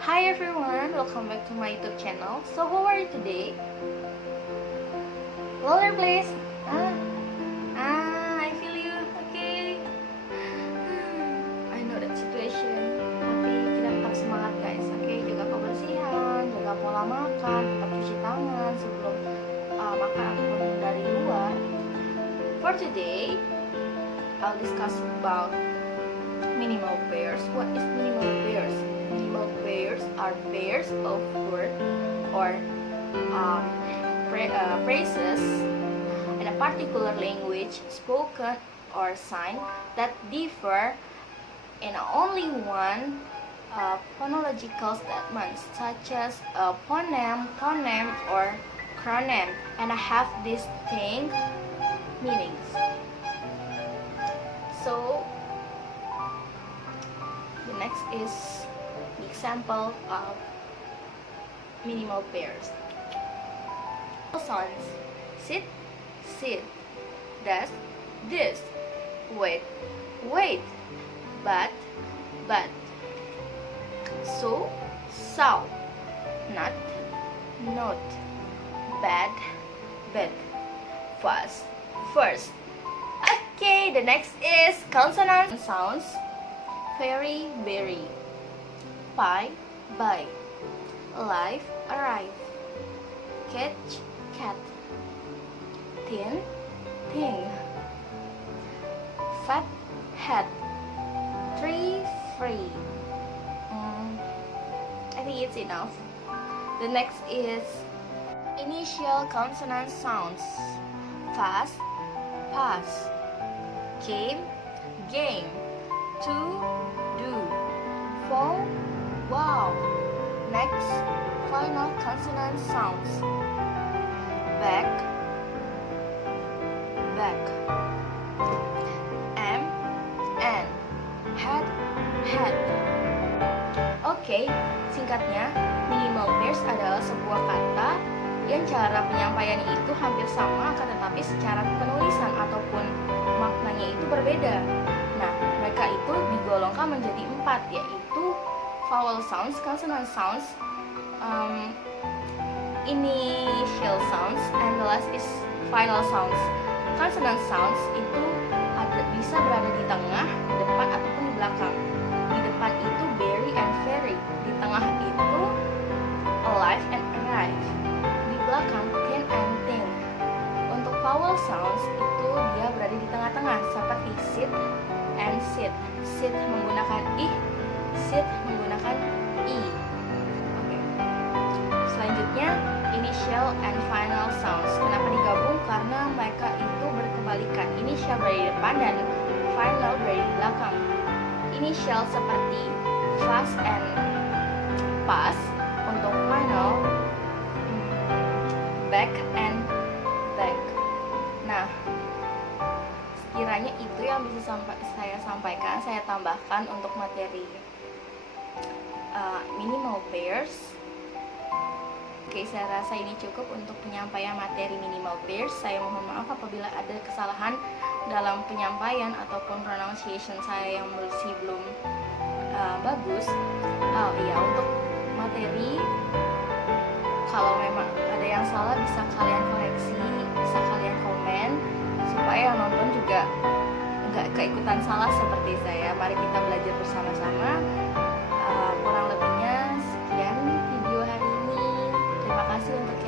Hi everyone, welcome back to my YouTube channel. So how are you today? Louder please. I feel you. Okay. I know that situation. Tapi kita tetap semangat guys. Oke, jaga kebersihan, jaga pola makan, tetap cuci tangan sebelum makan ataupun dari luar. For today, I'll discuss about minimal pairs. What is minimal pairs? Minimal pairs are pairs of words or phrases in a particular language, spoken or signed, that differ in only one phonological statement, such as a phoneme, phoneme, or chroneme, and have distinct meanings. So the next is the example of minimal pairs. Sounds: sit, sit, desk, this, wait, wait, but, so, saw, not, not, bad, bed, fast, first. Okay, the next is consonant sounds: very, very, pie, buy, alive, arrive, catch, cat, thin, thing, fat, hat, tree, free. I think it's enough. The next is initial consonant sounds: fast, pass, game, game, to, do, fall, wow. Next, final consonant sounds: back, back, and, head, head. Oke, singkatnya, minimal pairs adalah sebuah kata yang cara penyampaiannya itu hampir sama, akan tetapi secara penulisan ataupun maknanya itu berbeda. Nah, mereka itu digolongkan menjadi 4, yaitu vowel sounds, consonant sounds, initial sounds, and the last is final sounds. Consonant sounds itu bisa berada di tengah, di depan, ataupun di belakang. Di depan itu very and very, di tengah itu alive and arrive, di belakang can and thing. Untuk vowel sounds itu dia berada di tengah-tengah, seperti sit and sit. Sit menggunakan i, sit menggunakan i. Oke. Selanjutnya initial and final sounds. Kenapa digabung? Karena mereka itu berkebalikan. Initial berada di depan dan final berada di belakang. Initial seperti fast and pass. Untuk final, back and back. Nah, sekiranya itu yang bisa saya sampaikan, saya tambahkan untuk materi minimal pairs. Oke, saya rasa ini cukup untuk penyampaian materi minimal pairs. Saya mohon maaf apabila ada kesalahan dalam penyampaian ataupun pronunciation saya yang masih belum bagus. Oh iya, untuk materi, kalau memang ada yang salah bisa kalian koreksi, bisa kalian komen, supaya yang nonton juga nggak keikutan salah seperti saya. Mari kita belajar bersama-sama. Kurang lebihnya sekian video hari ini. Terima kasih untuk